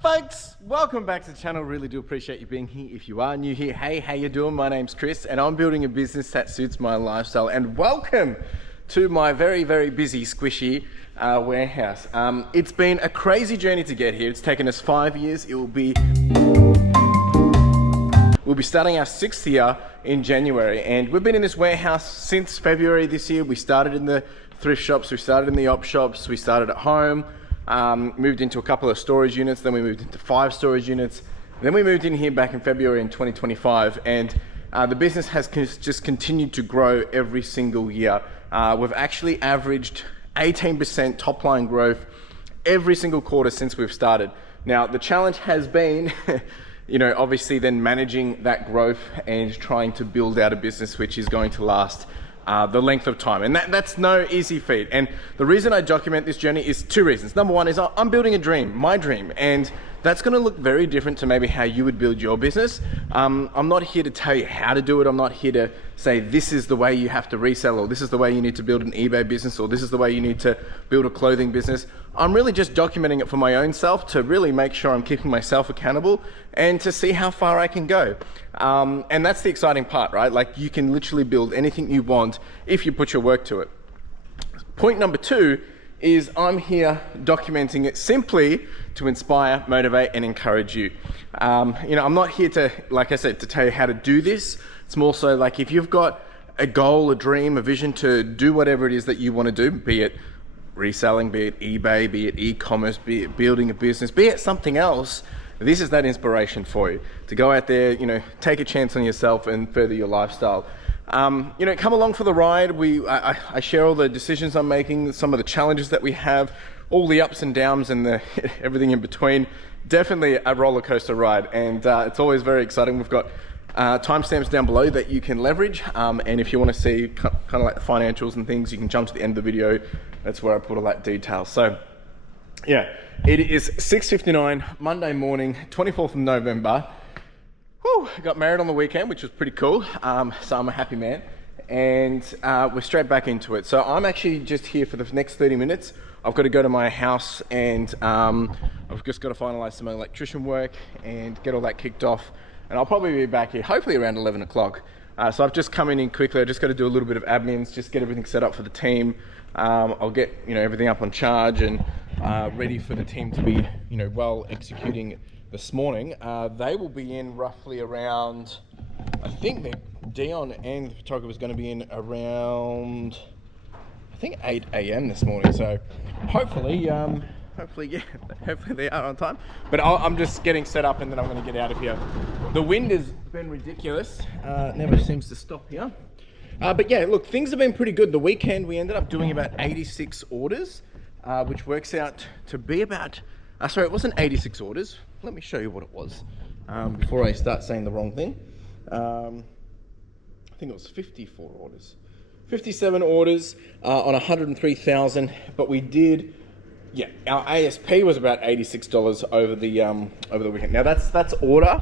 Folks, welcome back to the channel. Really do appreciate you being here. If you are new here, hey, how you doing? My name's Chris and I'm building a business that suits my lifestyle. And welcome to my very, very busy, squishy warehouse. It's been a crazy journey to get here. It's taken us 5 years. We'll be starting our 6th year in January, and we've been in this warehouse since February this year. We started in the thrift shops, we started in the op shops, we started at home. Moved into a couple of storage units, then we moved into 5 storage units. Then we moved in here back in February in 2025, and the business has just continued to grow every single year. We've actually averaged 18% top line growth every single quarter since we've started. Now, the challenge has been, obviously then managing that growth and trying to build out a business which is going to last the length of time, and that's no easy feat. And the reason I document this journey is 2 reasons. Number one is I'm building a dream, my dream, and that's going to look very different to maybe how you would build your business. I'm not here to tell you how to do it. I'm not here to say this is the way you have to resell, or this is the way you need to build an eBay business, or this is the way you need to build a clothing business. I'm really just documenting it for my own self to really make sure I'm keeping myself accountable and to see how far I can go. And that's the exciting part, right? Like, you can literally build anything you want if you put your work to it. Point number 2 is I'm here documenting it simply to inspire, motivate, and encourage you. I'm not here to, like I said, to tell you how to do this. It's more so like, if you've got a goal, a dream, a vision to do whatever it is that you want to do, be it reselling, be it eBay, be it e-commerce, be it building a business, be it something else, this is that inspiration for you to go out there, take a chance on yourself and further your lifestyle. Come along for the ride. I share all the decisions I'm making, some of the challenges that we have, all the ups and downs and everything in between. Definitely a roller coaster ride, and it's always very exciting. We've got timestamps down below that you can leverage, and if you want to see kind of like the financials and things, you can jump to the end of the video. That's where I put all that detail. So yeah, it is 6:59 Monday morning, 24th of November. Whew, got married on the weekend, which was pretty cool. So I'm a happy man, and we're straight back into it. So I'm actually just here for the next 30 minutes. I've got to go to my house, and I've just got to finalize some electrician work and get all that kicked off. And I'll probably be back here hopefully around 11 o'clock. So I've just come in quickly. I just got to do a little bit of admins, just get everything set up for the team. I'll get everything up on charge and ready for the team to be well executing this morning. They will be in roughly around, I think Dion and the photographer is going to be in around, I think 8 a.m. this morning. So hopefully they are on time. But I'm just getting set up, and then I'm going to get out of here. The wind has been ridiculous. Never seems to stop here. But yeah, look, things have been pretty good. The weekend we ended up doing about 86 orders, which works out to be about, sorry, it wasn't 86 orders. Let me show you what it was before I start saying the wrong thing. I think it was 54 orders. 57 orders on 103,000, but we did, yeah, our ASP was about $86 over the weekend. Now that's order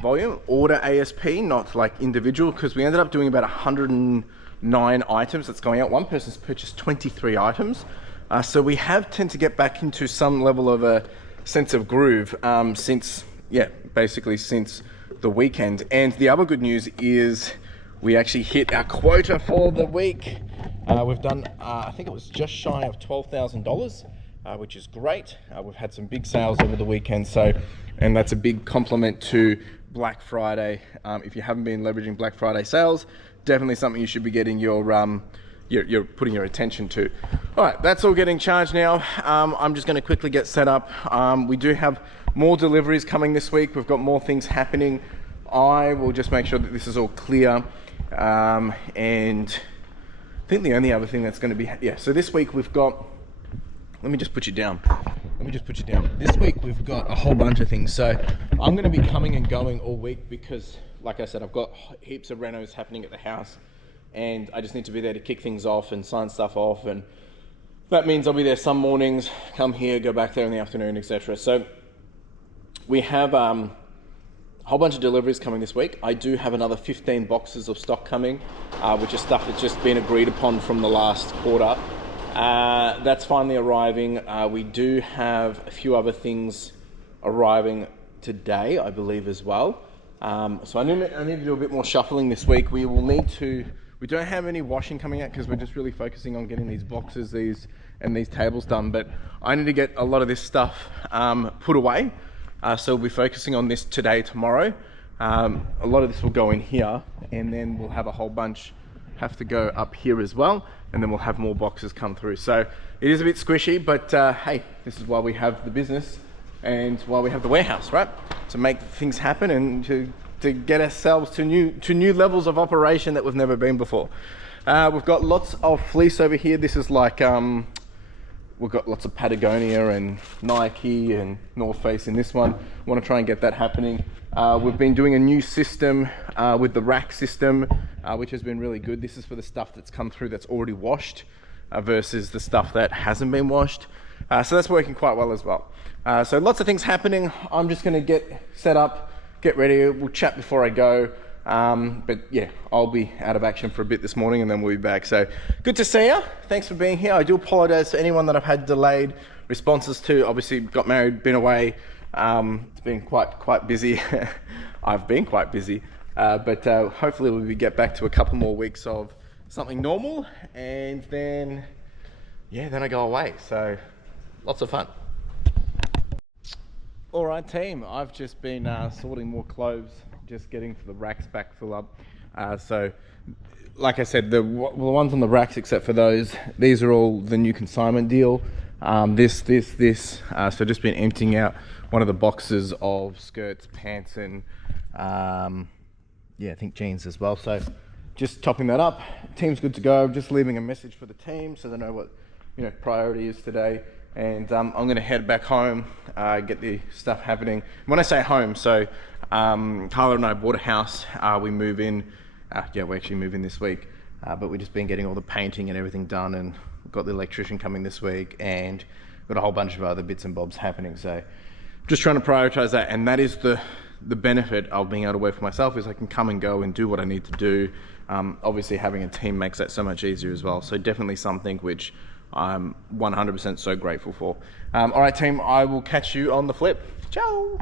volume, order ASP, not like individual, because we ended up doing about 109 items that's going out. One person's purchased 23 items. So we have tend to get back into some level of a sense of groove since the weekend. And the other good news is we actually hit our quota for the week. We've done, I think it was just shy of $12,000. Which is great. We've had some big sales over the weekend, and that's a big compliment to Black Friday. If you haven't been leveraging Black Friday sales, definitely something you should be getting you're putting your attention to. All right, that's all getting charged now. I'm just going to quickly get set up. We do have more deliveries coming this week. We've got more things happening. I will just make sure that this is all clear. And I think the only other thing that's going to be, so this week we've got, let me just put you down. This week we've got a whole bunch of things. So I'm going to be coming and going all week because, like I said, I've got heaps of renos happening at the house, and I just need to be there to kick things off and sign stuff off. And that means I'll be there some mornings, come here, go back there in the afternoon, etc. So we have a whole bunch of deliveries coming this week. I do have another 15 boxes of stock coming, which is stuff that's just been agreed upon from the last quarter. That's finally arriving. We do have a few other things arriving today, I believe, as well. So I need to do a bit more shuffling this week. We don't have any washing coming out because we're just really focusing on getting these boxes, these tables done. But I need to get a lot of this stuff put away. So we'll be focusing on this today, tomorrow. A lot of this will go in here, and then we'll have a whole bunch have to go up here as well, and then we'll have more boxes come through. So it is a bit squishy, but hey, this is why we have the business and why we have the warehouse, right? To make things happen and to get ourselves to new levels of operation that we've never been before. We've got lots of fleece over here. This is like we've got lots of Patagonia and Nike and North Face in this one. Want to try and get that happening. We've been doing a new system with the rack system, which has been really good. This is for the stuff that's come through that's already washed versus the stuff that hasn't been washed. So that's working quite well as well. So lots of things happening. I'm just going to get set up, get ready. We'll chat before I go. But yeah, I'll be out of action for a bit this morning, and then we'll be back. So good to see you. Thanks for being here. I do apologize to anyone that I've had delayed responses to. Obviously got married, been away. It's been quite busy. I've been quite busy, but hopefully we get back to a couple more weeks of something normal, and then I go away. So lots of fun. All right, team. I've just been sorting more clothes, just getting to the racks back full up. So like I said, the ones on the racks, except for those, these are all the new consignment deal. This. So just been emptying out one of the boxes of skirts, pants, and I think jeans as well. So just topping that up. Team's good to go. Just leaving a message for the team so they know what priority is today. And I'm going to head back home, get the stuff happening. When I say home, so Carla and I bought a house. We move in. We actually move in this week. But we've just been getting all the painting and everything done, and got the electrician coming this week, and got a whole bunch of other bits and bobs happening. So just trying to prioritize that, and that is the benefit of being able to work for myself, is I can come and go and do what I need to do. Obviously having a team makes that so much easier as well. So definitely something which I'm 100% so grateful for. All right, team, I will catch you on the flip. Ciao.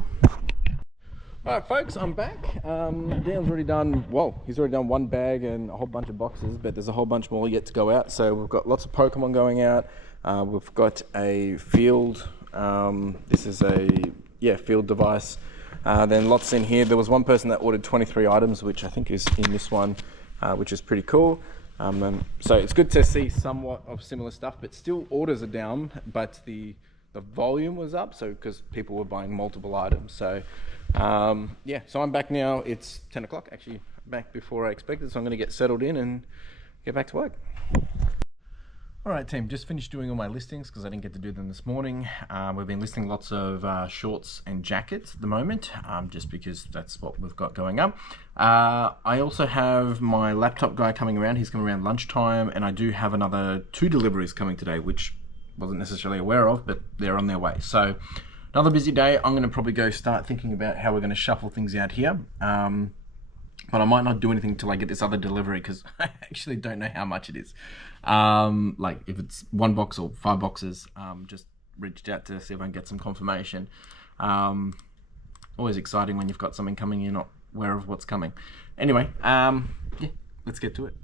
All right, folks, I'm back. Dan's already done, he's already done one bag and a whole bunch of boxes, but there's a whole bunch more yet to go out. So we've got lots of Pokemon going out. We've got a field. This is a field device. Then lots in here. There was one person that ordered 23 items, which I think is in this one, which is pretty cool. So it's good to see somewhat of similar stuff, but still orders are down, but the volume was up, so because people were buying multiple items. So so I'm back now. It's 10 o'clock, actually back before I expected, so I'm going to get settled in and get back to work. All right, team, just finished doing all my listings because I didn't get to do them this morning. We've been listing lots of shorts and jackets at the moment, just because that's what we've got going up. I also have my laptop guy coming around. He's coming around lunchtime, and I do have another 2 deliveries coming today, which I wasn't necessarily aware of, but they're on their way. So another busy day. I'm going to probably go start thinking about how we're going to shuffle things out here. But I might not do anything till I get this other delivery, because I actually don't know how much it is. Like if it's 1 box or 5 boxes, just reached out to see if I can get some confirmation. Always exciting when you've got something coming, you're not aware of what's coming. Anyway, let's get to it.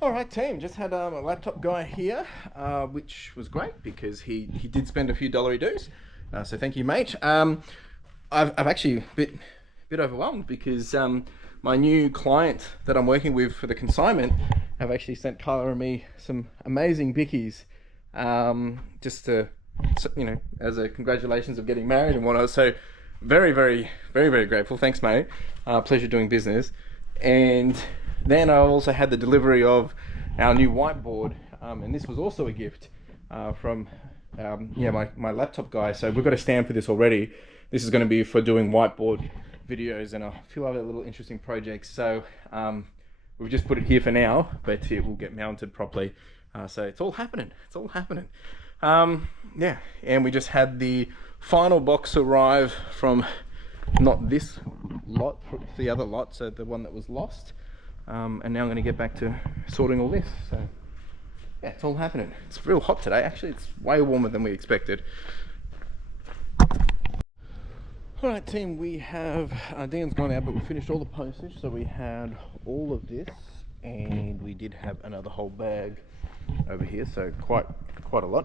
All right, team, just had a laptop guy here, which was great because he did spend a few dollary dues. So thank you, mate. I've actually a bit overwhelmed because my new client that I'm working with for the consignment have actually sent Carla and me some amazing bickies, just to, as a congratulations of getting married and whatnot. So very, very, very, very grateful. Thanks, mate. Pleasure doing business. And then I also had the delivery of our new whiteboard, and this was also a gift from my laptop guy. So we've got a stand for this already. This is going to be for doing whiteboard videos and a few other little interesting projects. So we've just put it here for now, but it will get mounted properly. So it's all happening. It's all happening. And we just had the final box arrive from not this lot, the other lot, so the one that was lost. And now I'm going to get back to sorting all this. So yeah, it's all happening. It's real hot today. Actually, it's way warmer than we expected. All right, team, we have, Dan's gone out, but we finished all the postage. So we had all of this, and we did have another whole bag over here, so quite a lot.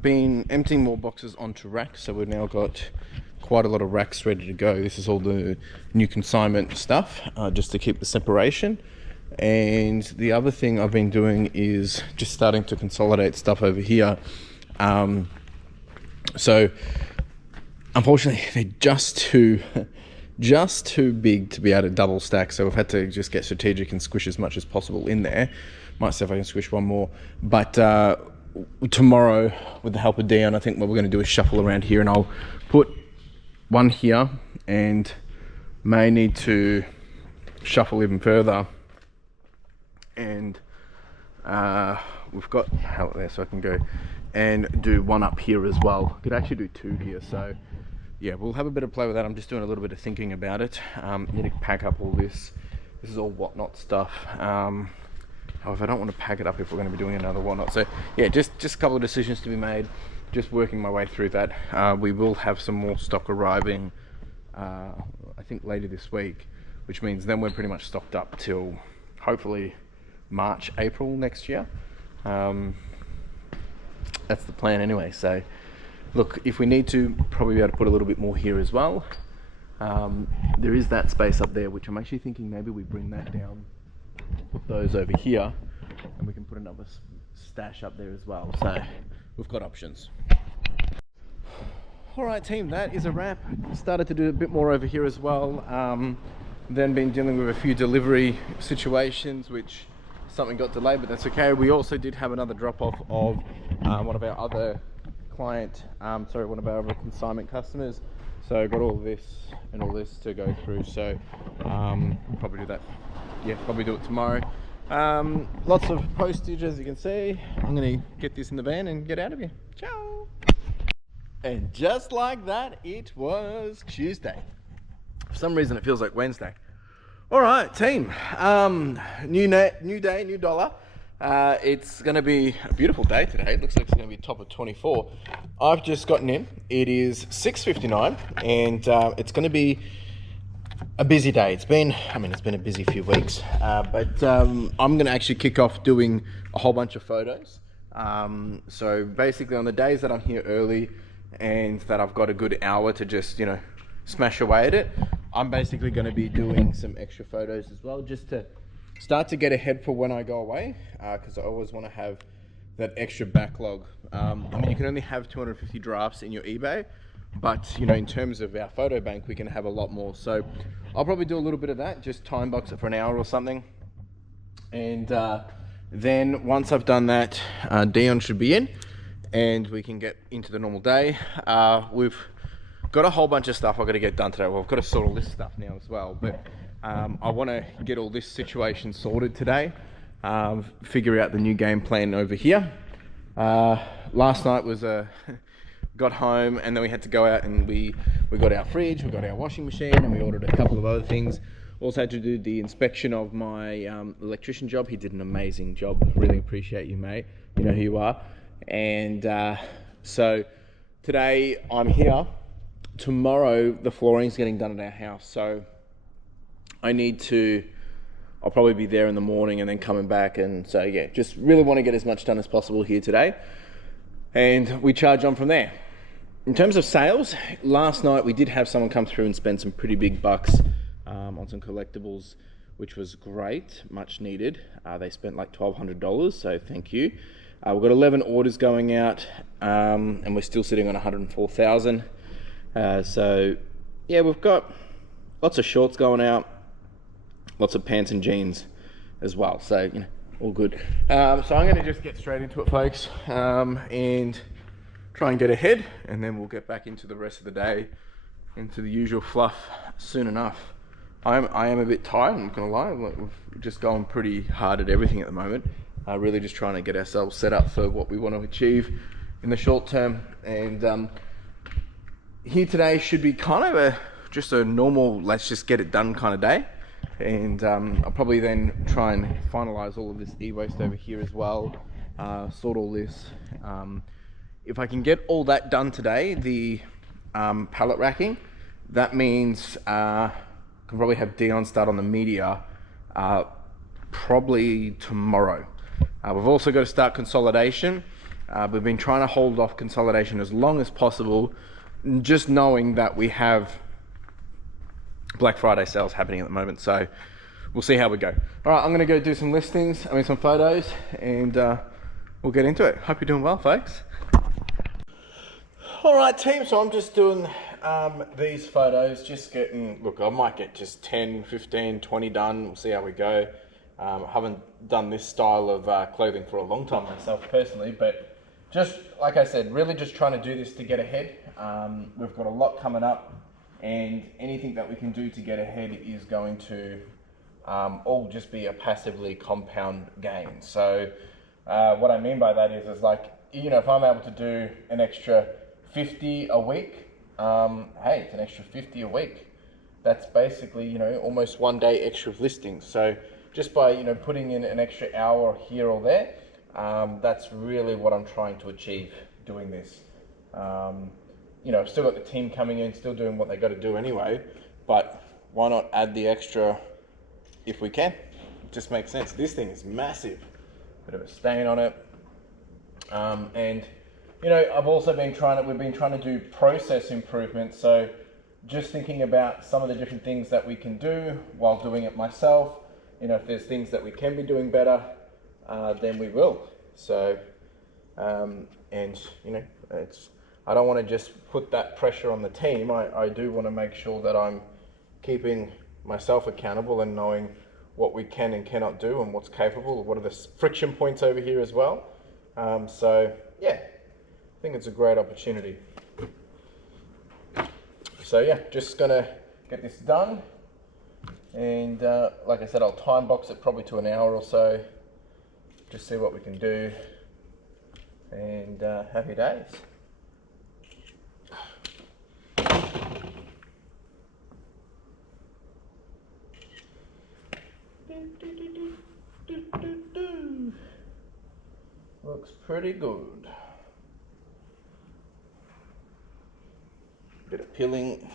Been emptying more boxes onto racks, so we've now got quite a lot of racks ready to go. This is all the new consignment stuff, just to keep the separation. And the other thing I've been doing is just starting to consolidate stuff over here. So unfortunately, they're just too big to be able to double stack. So we've had to just get strategic and squish as much as possible in there. Might see if I can squish one more. But tomorrow, with the help of Dion, I think what we're going to do is shuffle around here, and I'll put one here, and may need to shuffle even further. And we've got help there, so I can go and do one up here as well. Could actually do two here, so yeah, we'll have a bit of play with that. I'm just doing a little bit of thinking about it. Need to pack up all this. This is all whatnot stuff. However, I don't want to pack it up if we're going to be doing another whatnot. So yeah, just a couple of decisions to be made. Just working my way through that. We will have some more stock arriving, I think later this week, which means then we're pretty much stocked up till hopefully March, April next year. That's the plan anyway. So look, if we need to, probably be able to put a little bit more here as well. There is that space up there, which I'm actually thinking maybe we bring that down, put those over here, and we can put another stash up there as well. So we've got options. All right, team, that is a wrap. Started to do a bit more over here as well. Then been dealing with a few delivery situations, which something got delayed, but that's okay. We also did have another drop off of one of our other one of our other consignment customers. So got all this and all this to go through. So we'll probably do that. Yeah, probably do it tomorrow. Lots of postage, as you can see. I'm gonna get this in the van and get out of here. Ciao. And just like that, it was Tuesday. For some reason, it feels like Wednesday. All right, team. New day, new dollar. It's going to be a beautiful day today. It looks like it's going to be top of 24. I've just gotten in. It is 6:59, and it's going to be a busy day. It's been a busy few weeks, but I'm going to actually kick off doing a whole bunch of photos. So basically, on the days that I'm here early and that I've got a good hour to just, smash away at it, I'm basically going to be doing some extra photos as well, just to start to get ahead for when I go away, because I always want to have that extra backlog. You can only have 250 drafts in your eBay, but in terms of our photo bank, we can have a lot more. So I'll probably do a little bit of that, just time box it for an hour or something. And then once I've done that, Dion should be in, and we can get into the normal day. We've got a whole bunch of stuff I've got to get done today. Well, I've got to sort all this stuff now as well, but I want to get all this situation sorted today, figure out the new game plan over here. Last night was got home, and then we had to go out and we got our fridge, we got our washing machine, and we ordered a couple of other things. Also had to do the inspection of my electrician job. He did an amazing job. Really appreciate you, mate. You know who you are. And so today I'm here. Tomorrow the flooring's getting done at our house, so I'll probably be there in the morning and then coming back. And so yeah, just really want to get as much done as possible here today, and we charge on from there. In terms of sales, last night we did have someone come through and spend some pretty big bucks on some collectibles, which was great, much needed. They spent like $1,200, so thank you. We've got 11 orders going out, and we're still sitting on 104,000. So yeah, we've got lots of shorts going out, lots of pants and jeans as well. So all good. So I'm going to just get straight into it, folks, and try and get ahead, and then we'll get back into the rest of the day, into the usual fluff soon enough. I am a bit tired, I'm not gonna lie. We've just gone pretty hard at everything at the moment. Really just trying to get ourselves set up for what we want to achieve in the short term. And here today should be kind of just a normal, let's just get it done kind of day. And I'll probably then try and finalize all of this e-waste over here as well, sort all this. If I can get all that done today, the pallet racking, That means can probably have Dion start on the media probably tomorrow. We've also got to start consolidation. We've been trying to hold off consolidation as long as possible, just knowing that we have Black Friday sales happening at the moment. So we'll see how we go. All right, I'm gonna go do some listings, some photos, and we'll get into it. Hope you're doing well, folks. All right, team, so I'm just doing these photos, just getting, look, I might get just 10, 15, 20 done. We'll see how we go. I haven't done this style of clothing for a long time myself personally, but just like I said, really just trying to do this to get ahead. We've got a lot coming up, and anything that we can do to get ahead is going to all just be a passively compound gain. So what I mean by that is like, if I'm able to do an extra 50 a week, hey, it's an extra 50 a week. That's basically, almost 1 day extra of listings. So just by, putting in an extra hour here or there, that's really what I'm trying to achieve doing this. I've still got the team coming in, still doing what they got to do anyway, but why not add the extra if we can? It just makes sense. This thing is massive. Bit of a stain on it. And I've also been we've been trying to do process improvements. So just thinking about some of the different things that we can do while doing it myself. If there's things that we can be doing better, then we will. So, I don't want to just put that pressure on the team. I do want to make sure that I'm keeping myself accountable and knowing what we can and cannot do and what's capable. What are the friction points over here as well? So yeah, I think it's a great opportunity. So yeah, just gonna get this done. And like I said, I'll time box it probably to an hour or so. Just see what we can do. And happy days. Looks pretty good. Bit of peeling.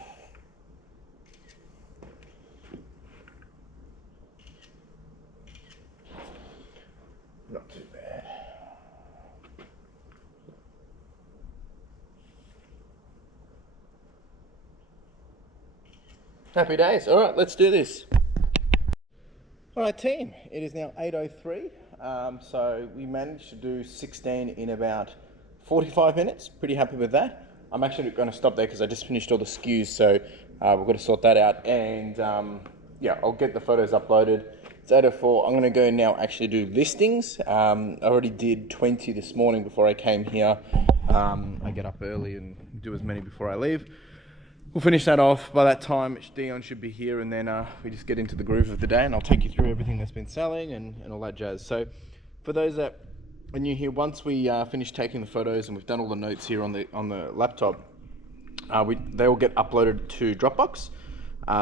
Not too bad. Happy days. All right, let's do this. All right, team, it is now 8:03. So we managed to do 16 in about 45 minutes. Pretty happy with that. I'm actually going to stop there because I just finished all the SKUs, so we've got to sort that out. And yeah, I'll get the photos uploaded. It's 8:04. I'm going to go now actually do listings. I already did 20 this morning before I came here. I get up early and do as many before I leave. We'll finish that off. By that time, Dion should be here, and then we just get into the groove of the day, and I'll take you through everything that's been selling and all that jazz. So for those that are new here, once we finish taking the photos and we've done all the notes here on the laptop, they will get uploaded to Dropbox.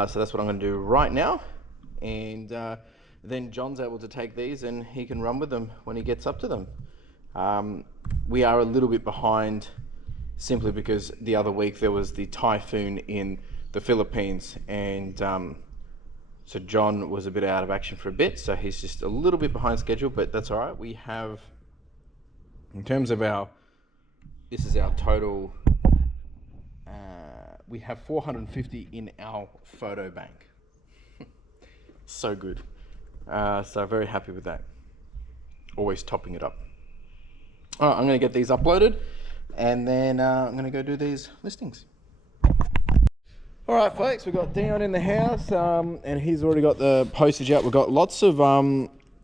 So that's what I'm going to do right now. And then John's able to take these and he can run with them when he gets up to them. We are a little bit behind simply because the other week there was the typhoon in the Philippines, and so John was a bit out of action for a bit, so he's just a little bit behind schedule, but that's all right. We have, in terms of this is our total, we have 450 in our photo bank. So good. So very happy with that. Always topping it up. All right, I'm going to get these uploaded, and then I'm going to go do these listings. All right, folks, we've got Dion in the house, and he's already got the postage out. We've got lots of,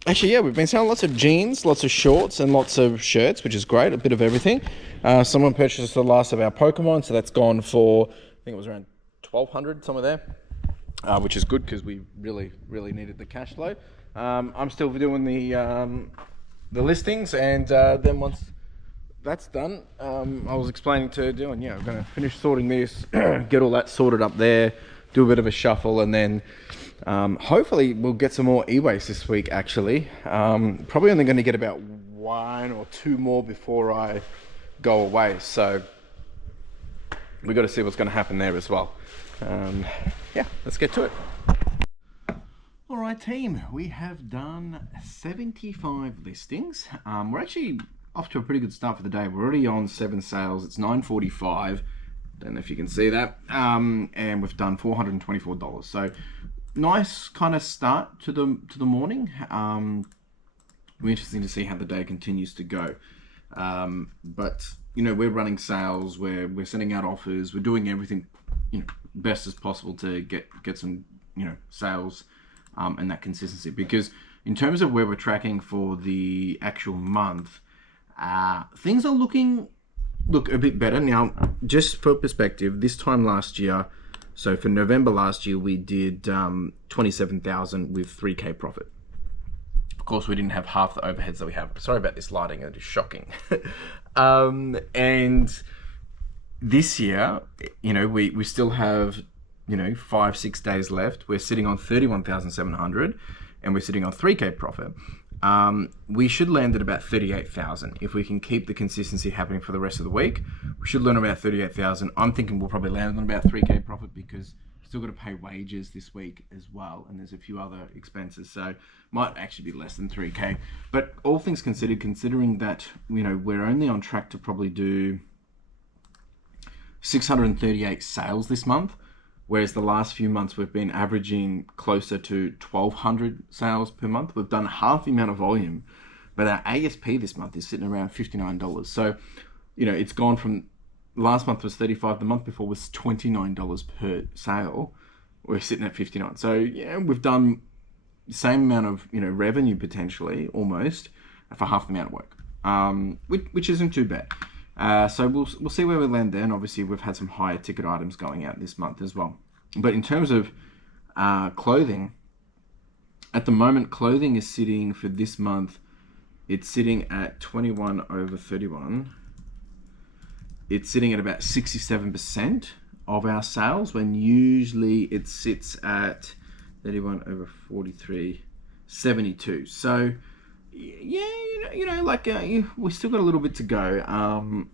actually, yeah, we've been selling lots of jeans, lots of shorts, and lots of shirts, which is great, a bit of everything. Someone purchased the last of our Pokemon, so that's gone for, I think it was around 1,200, somewhere there, which is good because we really, really needed the cash flow. I'm still doing the listings, and then once that's done, I was explaining to Dylan, yeah, I'm going to finish sorting this, get all that sorted up there, do a bit of a shuffle, and then hopefully we'll get some more e-waste this week, actually. Probably only going to get about 1 or 2 more before I go away, so we've got to see what's going to happen there as well. Yeah, let's get to it. All right, team, we have done 75 listings. We're actually off to a pretty good start for the day. We're already on 7 sales. It's 9:45. Don't know if you can see that. And we've done $424. So nice kind of start to the morning. We're interesting to see how the day continues to go. But you know, we're running sales, we're sending out offers, we're doing everything, you know, best as possible to get some, you know, sales and that consistency. Because in terms of where we're tracking for the actual month, things are looking a bit better now. Just for perspective, this time last year, so for November last year, we did 27,000 with 3K profit. Of course, we didn't have half the overheads that we have. Sorry about this lighting, it is shocking. And this year, you know, we still have, you know, 5-6 days left. We're sitting on 31,700 and we're sitting on 3K profit. We should land at about 38,000. If we can keep the consistency happening for the rest of the week, we should land about 38,000. I'm thinking we'll probably land on about 3K profit because we've still got to pay wages this week as well. And there's a few other expenses. So might actually be less than 3K. But all things considered, considering that, you know, we're only on track to probably do 638 sales this month, whereas the last few months we've been averaging closer to 1,200 sales per month. We've done half the amount of volume, but our ASP this month is sitting around $59. So, you know, it's gone from last month was 35, the month before was $29 per sale. We're sitting at 59. So yeah, we've done the same amount of, you know, revenue potentially almost for half the amount of work, which isn't too bad. So we'll see where we land there. And obviously we've had some higher ticket items going out this month as well. But in terms of clothing, at the moment, clothing is sitting for this month, it's sitting at 21 over 31. It's sitting at about 67% of our sales, when usually it sits at 31 over 43, 72. So yeah, you know, like we still got a little bit to go.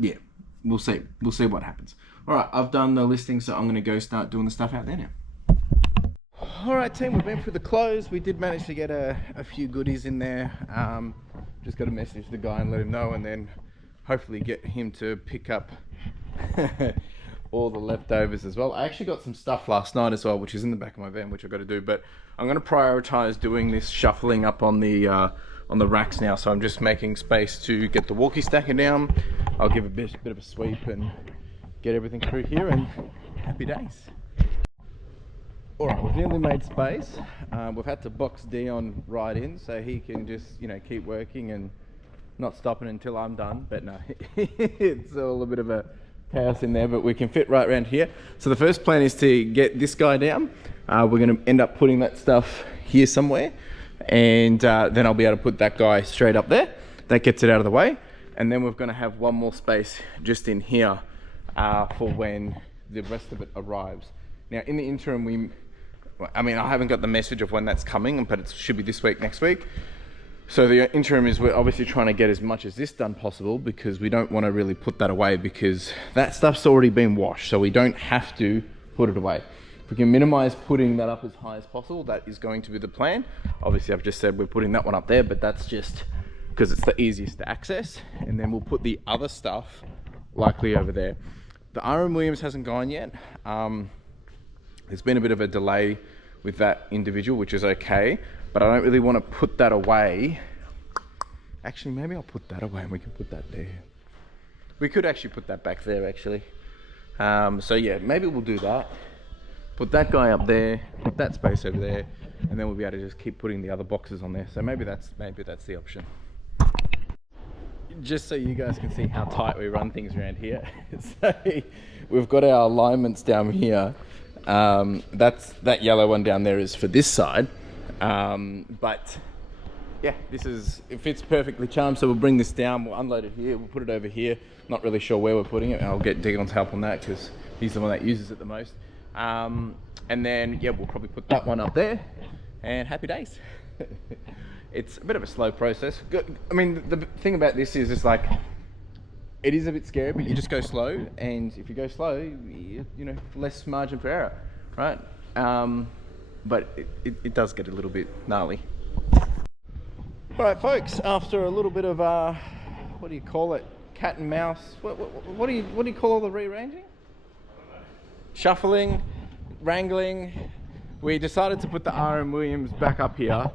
Yeah, we'll see what happens. All right, I've done the listing, so I'm going to go start doing the stuff out there now. All right, team, we've been through the clothes. We did manage to get a few goodies in there. Just got to message the guy and let him know, and then hopefully get him to pick up all the leftovers as well. I actually got some stuff last night as well, which is in the back of my van, which I've got to do, but I'm going to prioritize doing this shuffling up on the racks now. So I'm just making space to get the walkie stacker down. I'll give a bit of a sweep and get everything through here, and happy days. All right, we've nearly made space. We've had to box Dion right in so he can just, you know, keep working and not stopping until I'm done. But no, it's all a bit of a chaos in there, but we can fit right around here. So the first plan is to get this guy down. We're going to end up putting that stuff here somewhere, and then I'll be able to put that guy straight up there. That gets it out of the way, and then we're going to have one more space just in here for when the rest of it arrives. Now in the interim, I haven't got the message of when that's coming, but it should be this week, next week. So the interim is we're obviously trying to get as much as this done possible, because we don't want to really put that away, because that stuff's already been washed, so we don't have to put it away. If we can minimize putting that up as high as possible, that is going to be the plan. Obviously I've just said we're putting that one up there, but that's just because it's the easiest to access, and then we'll put the other stuff likely over there. The RM Williams hasn't gone yet. There's been a bit of a delay with that individual, which is okay, but I don't really want to put that away. Actually, maybe I'll put that away and we can put that there. We could actually put that back there, actually. So yeah, maybe we'll do that. Put that guy up there, put that space over there, and then we'll be able to just keep putting the other boxes on there. So maybe that's the option. Just so you guys can see how tight we run things around here. So we've got our alignments down here. That yellow one down there is for this side. But yeah, it fits perfectly charmed. So we'll bring this down, we'll unload it here, we'll put it over here. Not really sure where we're putting it. I'll get Digon's help on that because he's the one that uses it the most. And then yeah, we'll probably put that one up there, and happy days. It's a bit of a slow process. I mean, the thing about this is it's like, it is a bit scary, but you just go slow, and if you go slow, you know, less margin for error, right? But it does get a little bit gnarly. All right, folks, after a little bit of what do you call it, cat and mouse, what do you call all the rearranging? Shuffling, wrangling. We decided to put the RM Williams back up here.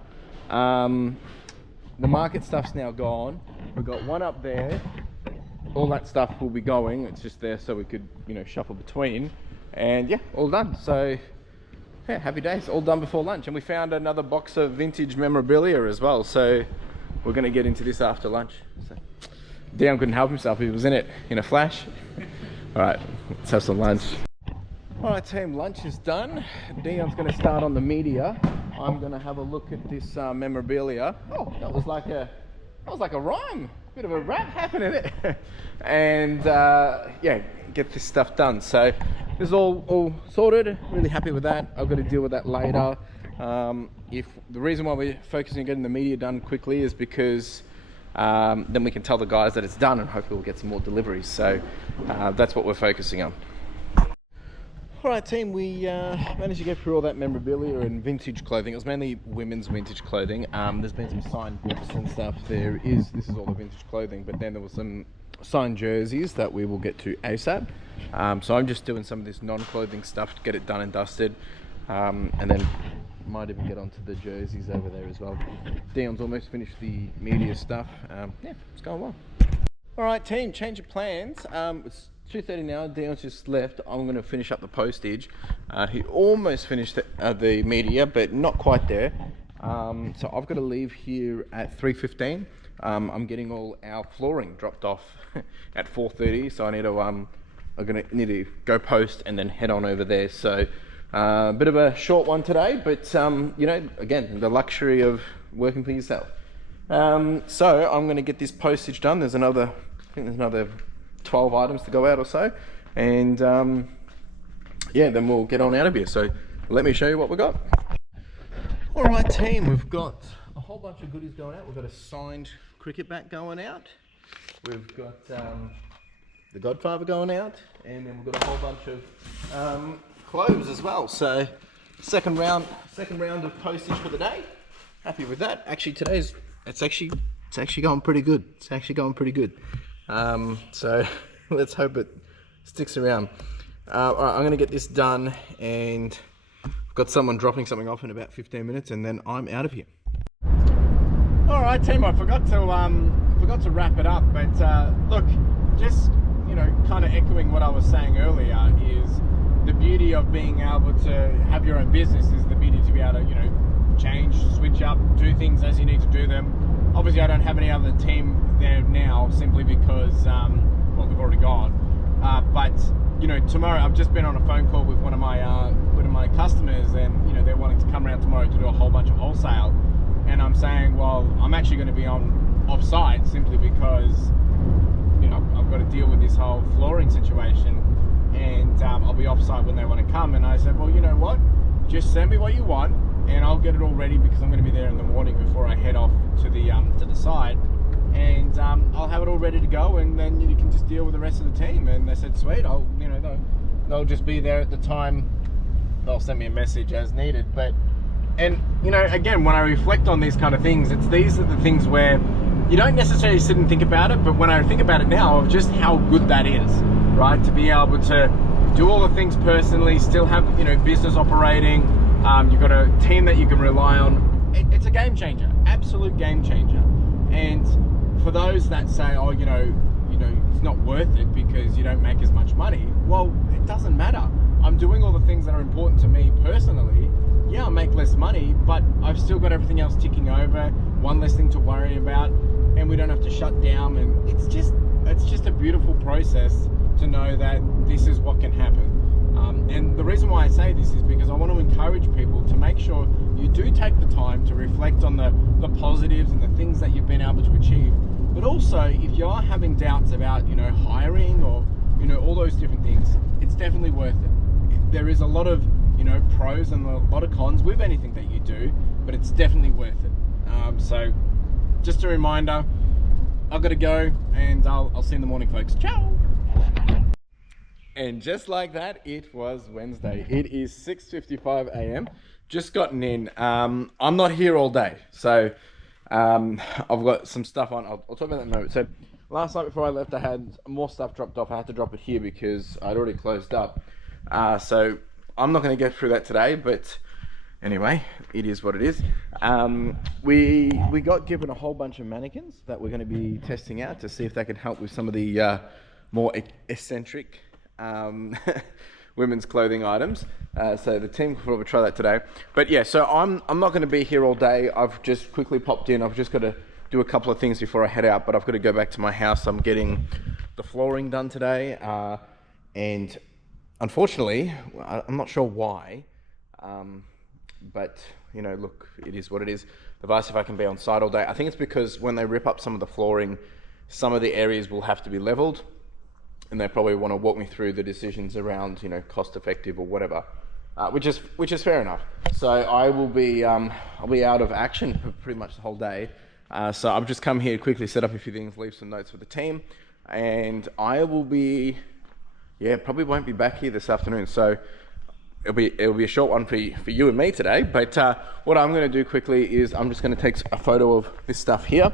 The market stuff's now gone. We've got one up there. All that stuff will be going. It's just there so we could, you know, shuffle between. And yeah, all done. So yeah, happy days. All done before lunch. And we found another box of vintage memorabilia as well. So we're going to get into this after lunch. So Dion couldn't help himself. He was in it in a flash. All right, let's have some lunch. All right, team, lunch is done. Dion's going to start on the media. I'm going to have a look at this memorabilia. Oh, that was like a rhyme. Bit of a rap happening there. And yeah, get this stuff done. So this is all sorted. Really happy with that. I've got to deal with that later. If the reason why we're focusing on getting the media done quickly is because then we can tell the guys that it's done, and hopefully we'll get some more deliveries. So that's what we're focusing on. All right, team, we managed to get through all that memorabilia and vintage clothing. It was mainly women's vintage clothing. There's been some signed books and stuff. This is all the vintage clothing, but then there was some signed jerseys that we will get to ASAP. So I'm just doing some of this non-clothing stuff to get it done and dusted. And then might even get onto the jerseys over there as well. Dion's almost finished the media stuff. Yeah, it's going well. All right, team, change of plans. It's 2:30 now. Dion's just left. I'm going to finish up the postage. He almost finished the media, but not quite there. So I've got to leave here at 3:15. I'm getting all our flooring dropped off at 4:30. So I need to need to go post and then head on over there. So a bit of a short one today, but you know, again, the luxury of working for yourself. So I'm going to get this postage done. I think there's another 12 items to go out or so, and yeah, then we'll get on out of here. So let me show you what we got. All right, team, we've got a whole bunch of goodies going out. We've got a signed cricket bat going out. We've got the Godfather going out, and then we've got a whole bunch of clothes as well. So second round of postage for the day. Happy with that. Actually, it's actually going pretty good. It's actually going pretty good. So let's hope it sticks around. All right, I'm going to get this done, and I've got someone dropping something off in about 15 minutes, and then I'm out of here. All right, team, I forgot to wrap it up, but look, just, you know, kind of echoing what I was saying earlier, is the beauty of being able to have your own business is the beauty to be able to, you know, change, switch up, do things as you need to do them. Obviously, I don't have any other team there now, simply because, well, they've already gone. But you know, tomorrow I've just been on a phone call with one of my customers, and you know, they're wanting to come around tomorrow to do a whole bunch of wholesale. And I'm saying, well, I'm actually going to be off site simply because, you know, I've got to deal with this whole flooring situation, and I'll be off site when they want to come. And I said, well, you know what? Just send me what you want, and I'll get it all ready, because I'm going to be there in the morning before I head off to the site, and I'll have it all ready to go, and then you can just deal with the rest of the team. And they said, sweet, they'll just be there at the time. They'll send me a message as needed. And you know, again, when I reflect on these kind of things, these are the things where you don't necessarily sit and think about it, but when I think about it now, of just how good that is, right? To be able to do all the things personally, still have, you know, business operating. You've got a team that you can rely on. It's a game changer, absolute game changer. And for those that say, oh, you know, it's not worth it because you don't make as much money. Well, it doesn't matter. I'm doing all the things that are important to me personally. Yeah, I make less money, but I've still got everything else ticking over, one less thing to worry about, and we don't have to shut down. And it's just a beautiful process to know that this is what can happen. And the reason why I say this is because I want to encourage people to make sure you do take the time to reflect on the positives and the things that you've been able to achieve. But also, if you are having doubts about, you know, hiring or, you know, all those different things, it's definitely worth it. There is a lot of, you know, pros and a lot of cons with anything that you do, but it's definitely worth it. So just a reminder, I've got to go, and I'll see you in the morning, folks. Ciao. And just like that, it was Wednesday. It is 6:55 a.m. Just gotten in. I'm not here all day, so I've got some stuff on. I'll talk about that in a moment. So last night before I left, I had more stuff dropped off. I had to drop it here because I'd already closed up. So I'm not going to get through that today, but anyway, it is what it is. We got given a whole bunch of mannequins that we're going to be testing out to see if they can help with some of the more eccentric women's clothing items. So the team will probably try that today. But yeah, so I'm not going to be here all day. I've just quickly popped in. I've just got to do a couple of things before I head out, but I've got to go back to my house. I'm getting the flooring done today, and unfortunately, I'm not sure why, but you know, look, it is what it is. They've asked if I can be on site all day. I think it's because when they rip up some of the flooring, some of the areas will have to be leveled, and they probably want to walk me through the decisions around, you know, cost effective or whatever, which is fair enough. So I will be I'll be out of action for pretty much the whole day. So I've just come here to quickly set up a few things, leave some notes for the team, and I will be, yeah, probably won't be back here this afternoon. So it'll be a short one for you and me today. But what I'm going to do quickly is I'm just going to take a photo of this stuff here.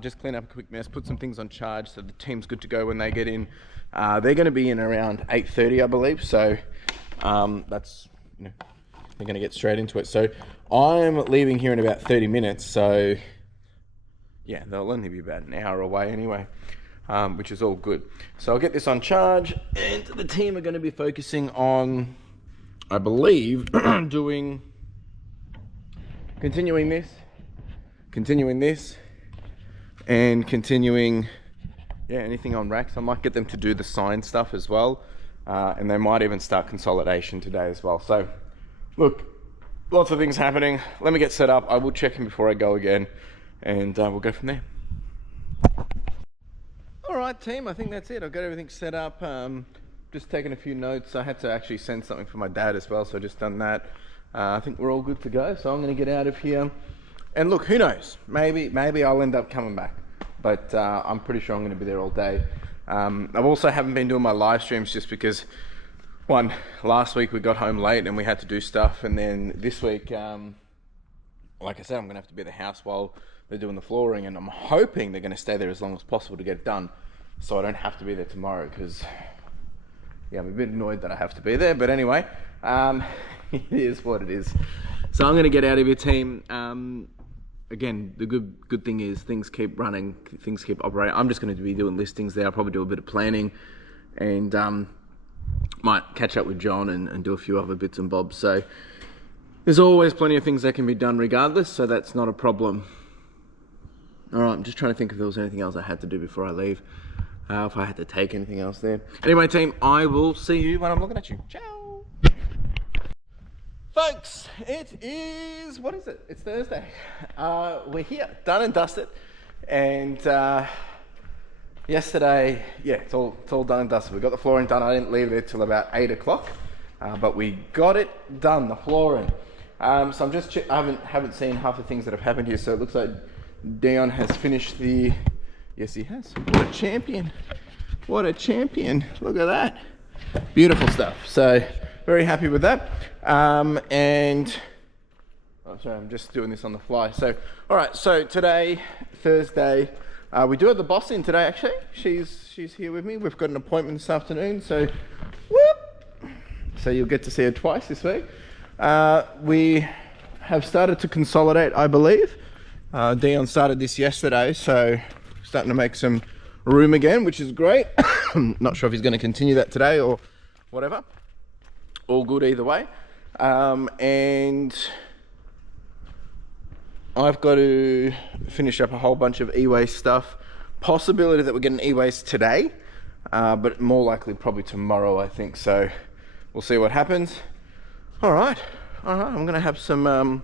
Just clean up a quick mess, put some things on charge so the team's good to go when they get in. They're going to be in around 8:30, I believe. So that's, you know, they're going to get straight into it. So I'm leaving here in about 30 minutes. So yeah, they'll only be about an hour away anyway, which is all good. So I'll get this on charge, and the team are going to be focusing on, I believe, continuing this, and continuing, yeah, anything on racks. I might get them to do the sign stuff as well, and they might even start consolidation today as well. So look, lots of things happening. Let me get set up. I will check in before I go again, and we'll go from there. All right, team, I think that's it. I've got everything set up. Just taking a few notes. I had to actually send something for my dad as well, so I just done that. I think we're all good to go, so I'm going to get out of here. And look, who knows? Maybe I'll end up coming back, but I'm pretty sure I'm going to be there all day. I've also haven't been doing my live streams just because, one, last week we got home late and we had to do stuff, and then this week, like I said, I'm going to have to be at the house while they're doing the flooring, and I'm hoping they're going to stay there as long as possible to get it done, so I don't have to be there tomorrow, because yeah, I'm a bit annoyed that I have to be there, but anyway, it is what it is. So I'm going to get out of your team. Again, the good thing is things keep running, things keep operating. I'm just going to be doing listings there. I'll probably do a bit of planning, and might catch up with John and do a few other bits and bobs. So there's always plenty of things that can be done regardless, so that's not a problem. All right, I'm just trying to think if there was anything else I had to do before I leave. If I had to take anything else there. Anyway, team, I will see you when I'm looking at you. Ciao. Folks, it is, what is it? It's Thursday. We're here, done and dusted. And yesterday, yeah, it's all done and dusted. We got the flooring done. I didn't leave there till about 8 o'clock, but we got it done, the flooring. So I'm just, I haven't seen half the things that have happened here. So it looks like Dion has finished the, yes he has. What a champion. What a champion. Look at that. Beautiful stuff. So very happy with that. And oh, sorry, I'm just doing this on the fly. So, all right, so today, Thursday, we do have the boss in today, actually. She's here with me. We've got an appointment this afternoon, so whoop. So you'll get to see her twice this week. We have started to consolidate, I believe. Dion started this yesterday, so starting to make some room again, which is great. Not sure if he's going to continue that today or whatever. All good either way. And I've got to finish up a whole bunch of e-waste stuff. Possibility that we're getting e-waste today, but more likely probably tomorrow, I think. So we'll see what happens. All right. I'm going to have some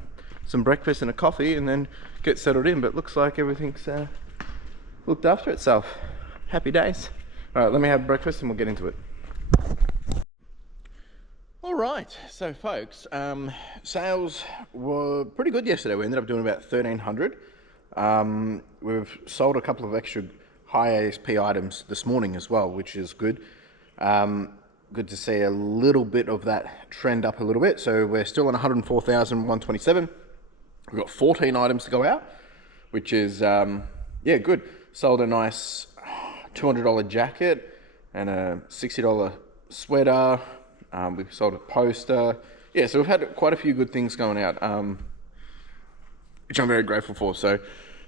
breakfast and a coffee and then get settled in. But looks like everything's looked after itself. Happy days. All right, let me have breakfast and we'll get into it. All right, so folks, sales were pretty good yesterday. We ended up doing about 1,300. We've sold a couple of extra high ASP items this morning as well, which is good. Good to see a little bit of that trend up a little bit. So we're still on 104,127. We've got 14 items to go out, which is, yeah, good. Sold a nice $200 jacket and a $60 sweater. We've sold a poster. Yeah, so we've had quite a few good things going out, which I'm very grateful for. So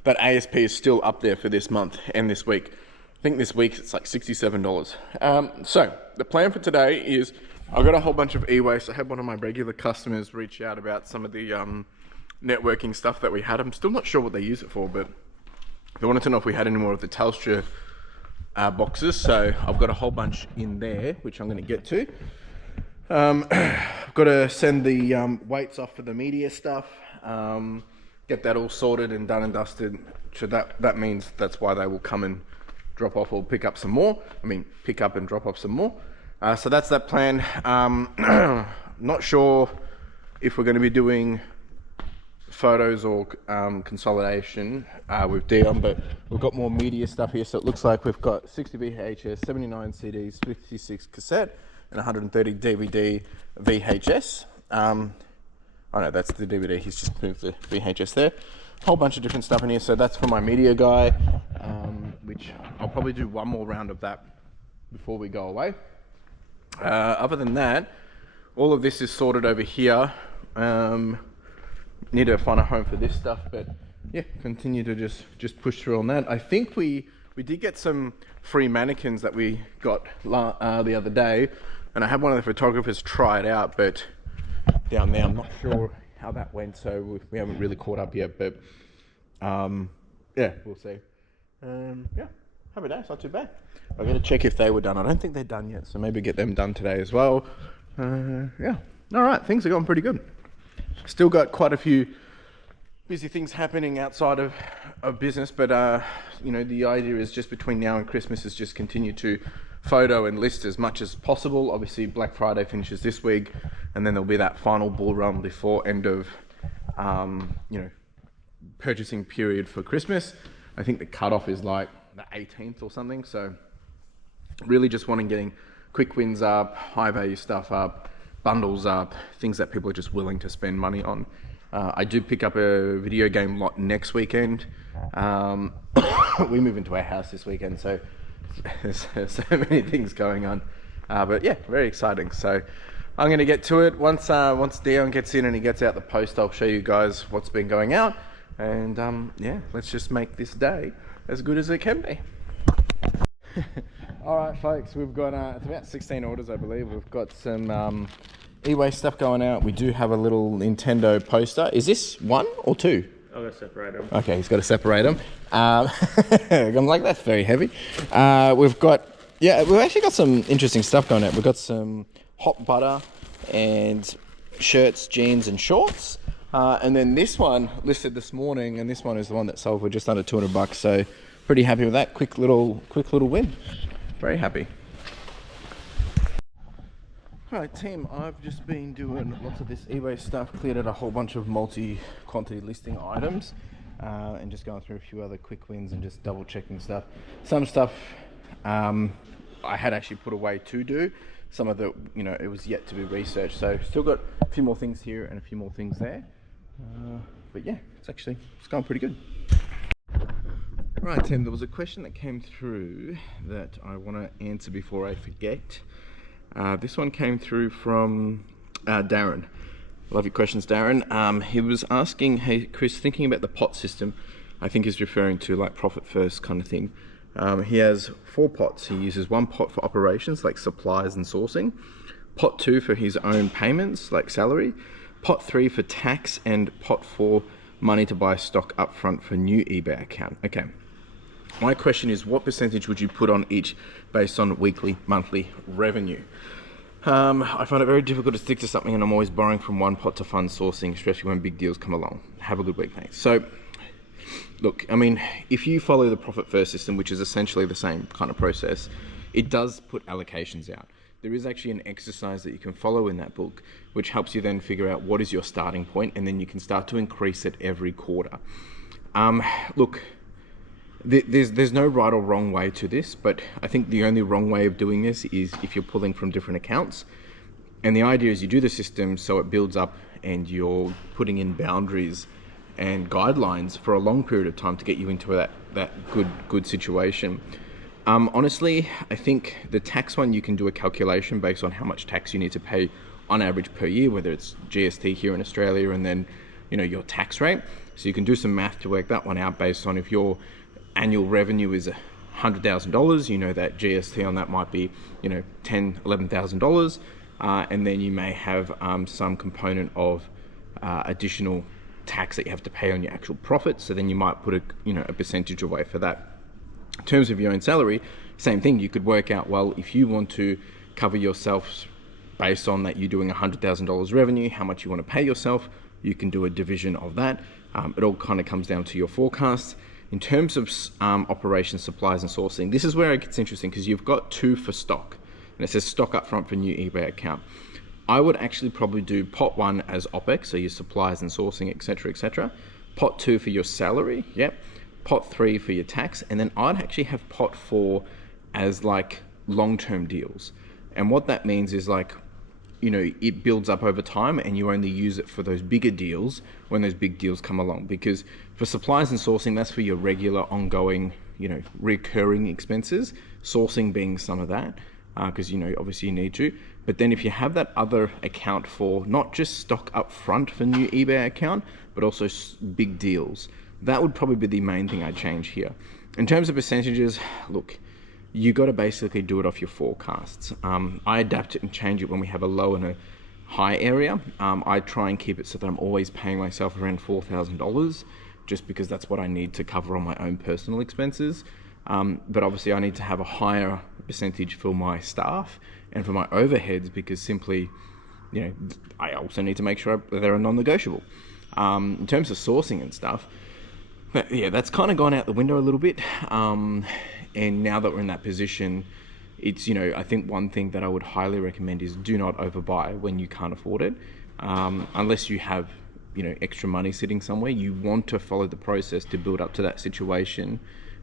that ASP is still up there for this month and this week. I think this week it's like $67. So the plan for today is I've got a whole bunch of e-waste. I had one of my regular customers reach out about some of the networking stuff that we had. I'm still not sure what they use it for, but they wanted to know if we had any more of the Telstra boxes. So I've got a whole bunch in there, which I'm going to get to. I've got to send the weights off for the media stuff. Get that all sorted and done and dusted. So that means that's why they will come and drop off or pick up some more. I mean, pick up and drop off some more. So that's that plan. Not sure if we're going to be doing photos or consolidation with Dion, but we've got more media stuff here. So it looks like we've got 60 VHS, 79 CDs, 56 cassette, and 130 DVD VHS. Oh no, that's the DVD. He's just moved the VHS there. Whole bunch of different stuff in here. So that's for my media guy, which I'll probably do one more round of that before we go away. Other than that, all of this is sorted over here. Need to find a home for this stuff, but yeah, continue to just push through on that. I think we did get some free mannequins that we got the other day, and I had one of the photographers try it out, but down there I'm not sure how that went, so we haven't really caught up yet, but yeah, we'll see. Yeah, happy day, it's not too bad. I've got to check if they were done. I don't think they're done yet, so maybe get them done today as well. Yeah, all right, things are going pretty good. Still got quite a few busy things happening outside of business, but you know, the idea is just between now and Christmas is just continue to photo and list as much as possible. Obviously Black Friday finishes this week, and then there'll be that final bull run before end of you know, purchasing period for Christmas. I think the cutoff is like the 18th or something, so really just getting quick wins up, high value stuff up, bundles up, things that people are just willing to spend money on. I do pick up a video game lot next weekend. We move into our house this weekend, so there's so many things going on. But yeah, very exciting. So I'm going to get to it. Once Dion gets in and he gets out the post, I'll show you guys what's been going out. And yeah, let's just make this day as good as it can be. All right, folks, we've got it's about 16 orders, I believe. We've got some e-waste stuff going out. We do have a little Nintendo poster. Is this one or two? I've got to separate them. Okay, he's got to separate them. I'm like, that's very heavy. We've actually got some interesting stuff going out. We've got some hot butter and shirts, jeans, and shorts. And then this one listed this morning, and this one is the one that sold for just under $200. So pretty happy with that. Quick little win. Very happy. Alright team, I've just been doing lots of this eBay stuff, cleared out a whole bunch of multi-quantity listing items, and just going through a few other quick wins and just double checking stuff. Some stuff I had actually put away to do, some of the, you know, it was yet to be researched, so still got a few more things here and a few more things there. But yeah, it's going pretty good. Right Tim, there was a question that came through that I want to answer before I forget. This one came through from Darren. Love your questions, Darren. He was asking, hey Chris, thinking about the pot system, I think is referring to like profit first kind of thing. He has 4 pots. He uses 1 pot for operations like supplies and sourcing, pot 2 for his own payments like salary, pot 3 for tax, and pot 4 money to buy stock upfront for new eBay account. Okay. My question is, what percentage would you put on each based on weekly, monthly revenue? I find it very difficult to stick to something, and I'm always borrowing from one pot to fund sourcing, especially when big deals come along. Have a good week, thanks. So, look, I mean, if you follow the profit first system, which is essentially the same kind of process, it does put allocations out. There is actually an exercise that you can follow in that book, which helps you then figure out what is your starting point, and then you can start to increase it every quarter. Look, there's no right or wrong way to this, but I think the only wrong way of doing this is if you're pulling from different accounts. And the idea is you do the system so it builds up and you're putting in boundaries and guidelines for a long period of time to get you into that good situation. Honestly, I think the tax one, you can do a calculation based on how much tax you need to pay on average per year, whether it's GST here in Australia and then, your tax rate. So you can do some math to work that one out based on if your annual revenue is $100,000, that GST on that might be, $10,000, $11,000. And then you may have some component of additional tax that you have to pay on your actual profits. So then you might put a percentage away for that. In terms of your own salary, same thing. You could work out, well, if you want to cover yourself based on that you're doing $100,000 revenue, how much you want to pay yourself, you can do a division of that. It all kind of comes down to your forecasts. In terms of operations, supplies and sourcing, this is where it gets interesting because you've got 2 for stock. And it says stock up front for new eBay account. I would actually probably do pot 1 as OPEX, so your supplies and sourcing, etc., etc. Pot 2 for your salary, yep. Pot 3 for your tax, and then I'd actually have pot 4 as like long-term deals. And what that means is like, it builds up over time and you only use it for those bigger deals when those big deals come along. Because for supplies and sourcing, that's for your regular, ongoing, recurring expenses, sourcing being some of that. Because obviously you need to, but then if you have that other account for not just stock up front for new eBay account, but also big deals, that would probably be the main thing I'd change here. In terms of percentages, look, you got to basically do it off your forecasts. I adapt it and change it when we have a low and a high area. I try and keep it so that I'm always paying myself around $4,000, just because that's what I need to cover on my own personal expenses. But obviously I need to have a higher percentage for my staff and for my overheads because simply, I also need to make sure they're non-negotiable. In terms of sourcing and stuff, but yeah, that's kind of gone out the window a little bit. And now that we're in that position, it's, I think one thing that I would highly recommend is do not overbuy when you can't afford it. Unless you have, extra money sitting somewhere, you want to follow the process to build up to that situation,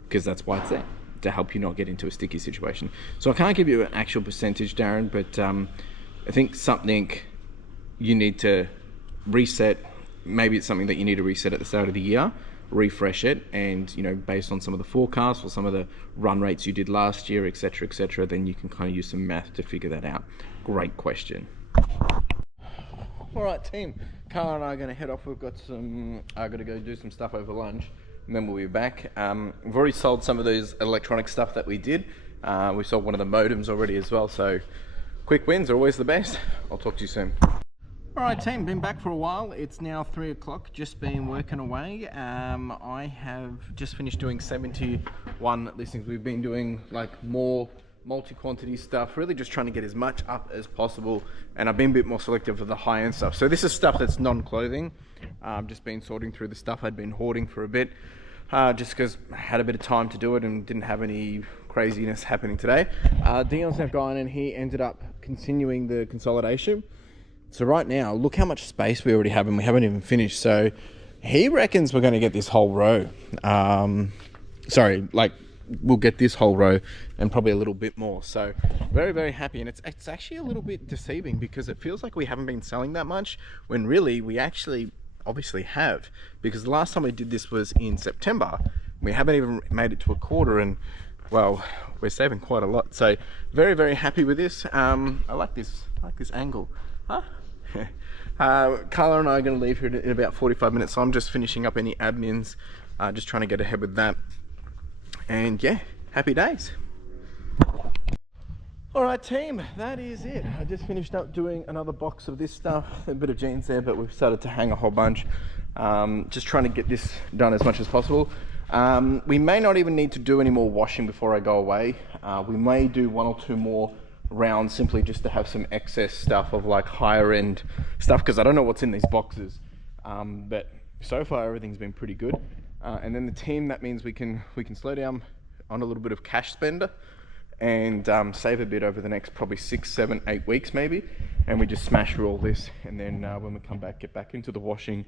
because that's why it's there, to help you not get into a sticky situation. So I can't give you an actual percentage, Darren, but I think something you need to reset. Maybe it's something that you need to reset at the start of the year, refresh it, and based on some of the forecasts or some of the run rates you did last year, etc., then you can kind of use some math to figure that out. Great question. All right, team. Carl and I are going to head off. I've got to go do some stuff over lunch. And then we'll be back. We've already sold some of those electronic stuff that we did. We sold one of the modems already as well. So quick wins are always the best. I'll talk to you soon. All right, team, been back for a while. It's now 3 o'clock, just been working away. I have just finished doing 71 listings. We've been doing like more multi-quantity stuff, really just trying to get as much up as possible. And I've been a bit more selective for the high-end stuff. So this is stuff that's non-clothing. Just been sorting through the stuff I'd been hoarding for a bit, just because I had a bit of time to do it and didn't have any craziness happening today. Dion's now gone and he ended up continuing the consolidation. So right now, look how much space we already have and we haven't even finished. So he reckons we're going to get this whole row. We'll get this whole row and probably a little bit more. So very, very happy. And it's actually a little bit deceiving because it feels like we haven't been selling that much when really we actually obviously have, because the last time we did this was in September. We haven't even made it to a quarter, and well, we're saving quite a lot. So very, very happy with this. I like this angle. Huh? Carla and I are going to leave here in about 45 minutes, so I'm just finishing up any admins, just trying to get ahead with that. And yeah, happy days. All right, team, that is it. I just finished up doing another box of this stuff, a bit of jeans there, but we've started to hang a whole bunch. Just trying to get this done as much as possible. We may not even need to do any more washing before I go away. We may do 1 or 2 more rounds simply just to have some excess stuff of like higher end stuff, because I don't know what's in these boxes. But so far everything's been pretty good. And then the team, that means we can slow down on a little bit of cash spender and save a bit over the next probably 6, 7, 8 weeks maybe, and we just smash through all this, and then when we come back, get back into the washing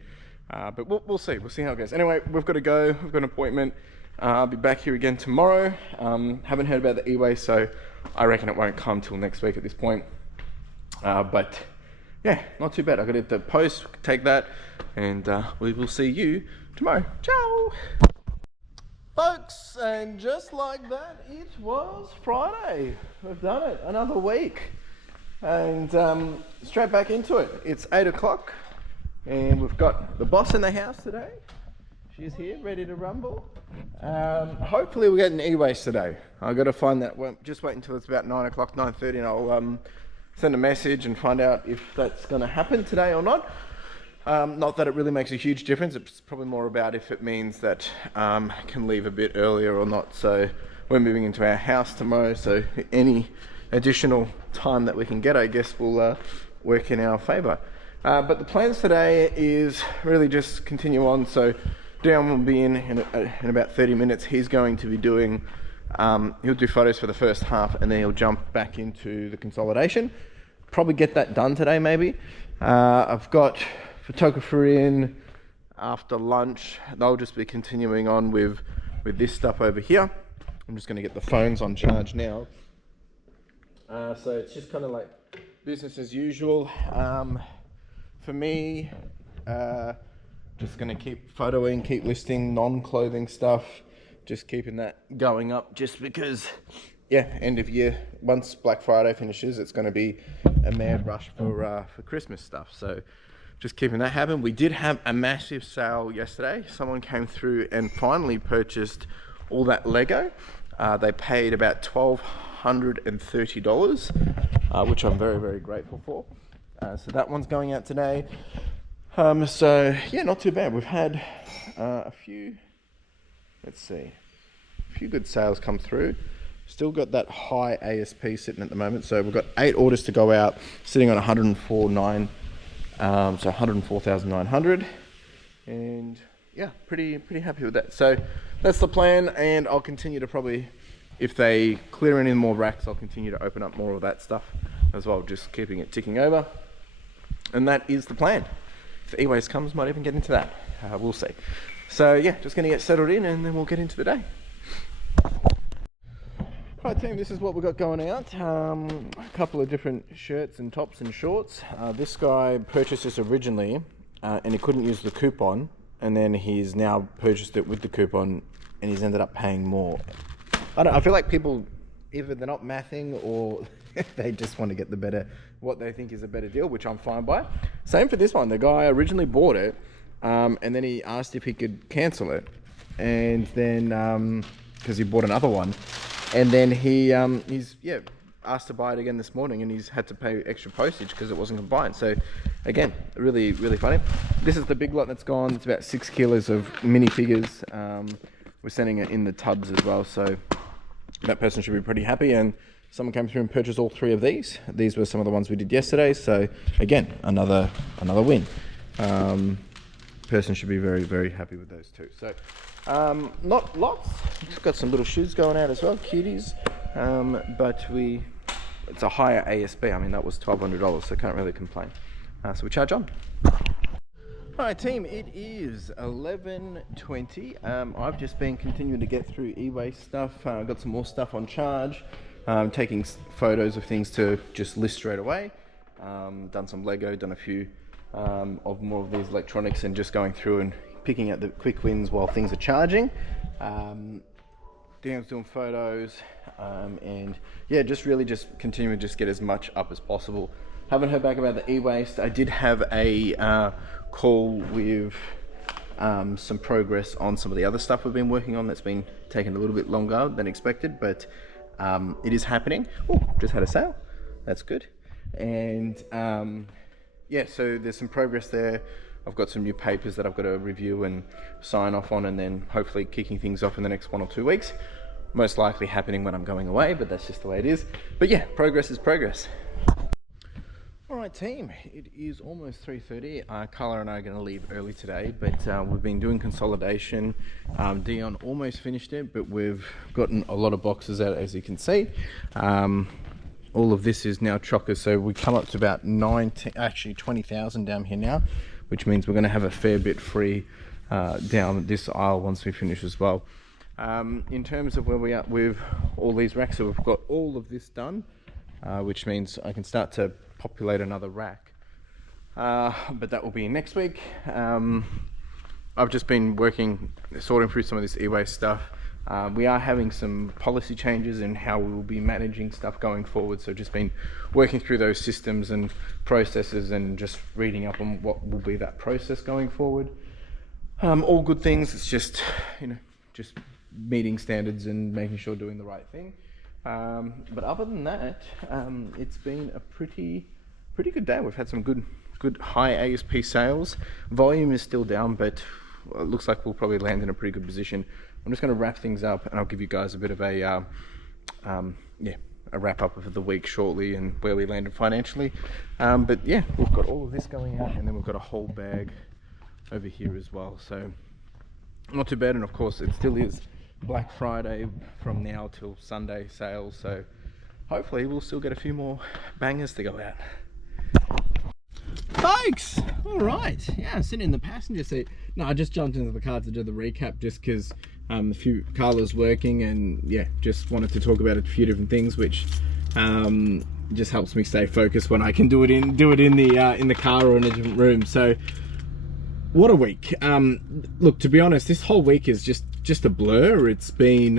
But we'll see. We'll see how it goes. Anyway, we've got to go. We've got an appointment. I'll be back here again tomorrow. Haven't heard about the ewaste, so I reckon it won't come till next week at this point. But yeah, not too bad. I've got to hit the post, take that, and we will see you tomorrow. Ciao! Folks, and just like that, it was Friday. We've done it, another week. And straight back into it. It's 8 o'clock, and we've got the boss in the house today. She's here, ready to rumble. Hopefully we'll get an e-waste today. I've got to find that. Well, just wait until it's about 9 o'clock, 9:30, and I'll send a message and find out if that's going to happen today or not. Not that it really makes a huge difference. It's probably more about if it means that I can leave a bit earlier or not. So we're moving into our house tomorrow, so any additional time that we can get, I guess, will work in our favor. But the plans today is really just continue on. So Dion will be in about 30 minutes. He's going to be doing, he'll do photos for the first half, and then he'll jump back into the consolidation. Probably get that done today, maybe. I've got photographer in after lunch. They'll just be continuing on with this stuff over here. I'm just going to get the phones on charge now. So it's just kind of like business as usual. For me, just going to keep photoing, keep listing non-clothing stuff, just keeping that going up, just because, yeah, end of year, once Black Friday finishes, it's going to be a mad rush for Christmas stuff. So just keeping that happen. We did have a massive sale yesterday. Someone came through and finally purchased all that Lego. They paid about $1,230, which I'm very, very grateful for. So that one's going out today. So yeah, not too bad. We've had a few good sales come through. Still got that high ASP sitting at the moment. So we've got 8 orders to go out, sitting on 104,900. So 104,900, and yeah, pretty happy with that. So that's the plan, and I'll continue to probably, if they clear any more racks, I'll continue to open up more of that stuff as well, just keeping it ticking over. And that is the plan. If e-waste comes, might even get into that. We'll see. So yeah, just going to get settled in, and then we'll get into the day. Right team, this is what we've got going out. A couple of different shirts and tops and shorts. This guy purchased this originally and he couldn't use the coupon, and then he's now purchased it with the coupon and he's ended up paying more. I feel like people, either they're not mathing or they just want to get what they think is a better deal, which I'm fine by. Same for this one. The guy originally bought it and then he asked if he could cancel it, and then because he bought another one. And then he's asked to buy it again this morning, and he's had to pay extra postage because it wasn't combined. So again, really, really funny. This is the big lot that's gone. It's about 6 kilos of minifigures. We're sending it in the tubs as well, so that person should be pretty happy. And someone came through and purchased all 3 of these. These were some of the ones we did yesterday. So again, another win. Person should be very, very happy with those too. So not lots. Just got some little shoes going out as well, cuties. But it's a higher ASP. I mean, that was $1,200, so can't really complain. So we charge on. Alright team, it is 11:20. I've just been continuing to get through e-waste stuff. Got some more stuff on charge. Taking photos of things to just list straight away. Done some Lego, done a few of more of these electronics, and just going through and picking out the quick wins while things are charging. Dan's doing photos, and yeah, just continuing to just get as much up as possible. Haven't heard back about the e-waste. I did have a call with some progress on some of the other stuff we've been working on that's been taking a little bit longer than expected, but it is happening. Oh, just had a sale. That's good. And yeah, so there's some progress there. I've got some new papers that I've got to review and sign off on, and then hopefully kicking things off in the next 1 or 2 weeks. Most likely happening when I'm going away, but that's just the way it is. But yeah, progress is progress. Alright team, it is almost 3:30. Carla and I are going to leave early today, but we've been doing consolidation. Dion almost finished it, but we've gotten a lot of boxes out, as you can see. All of this is now chockers, so we come up to about 20,000 down here now. which means we're going to have a fair bit free down this aisle once we finish as well. In terms of where we are with all these racks, so we've got all of this done, which means I can start to populate another rack, but that will be next week. I've just been sorting through some of this ewaste stuff. We are having some policy changes in how we will be managing stuff going forward, so just been working through those systems and processes and just reading up on what will be that process going forward. All good things. It's just, you know, just meeting standards and making sure doing the right thing. But other than that, it's been a pretty good day. We've had some good high ASP sales. Volume is still down, but it looks like we'll probably land in a pretty good position. I'm just going to wrap things up, and I'll give you guys a bit of a wrap up of the week shortly and where we landed financially. But yeah, we've got all of this going out, and then we've got a whole bag over here as well. So not too bad, and of course it still is Black Friday from now till Sunday sales, so hopefully we'll still get a few more bangers to go out. Folks, all right, yeah, I'm sitting in the passenger seat. No, I just jumped into the car to do the recap just because a few Carla's working, and yeah, just wanted to talk about a few different things, which just helps me stay focused when I can do it in the car or in a different room. So what a week. Look, to be honest, this whole week is just a blur. It's been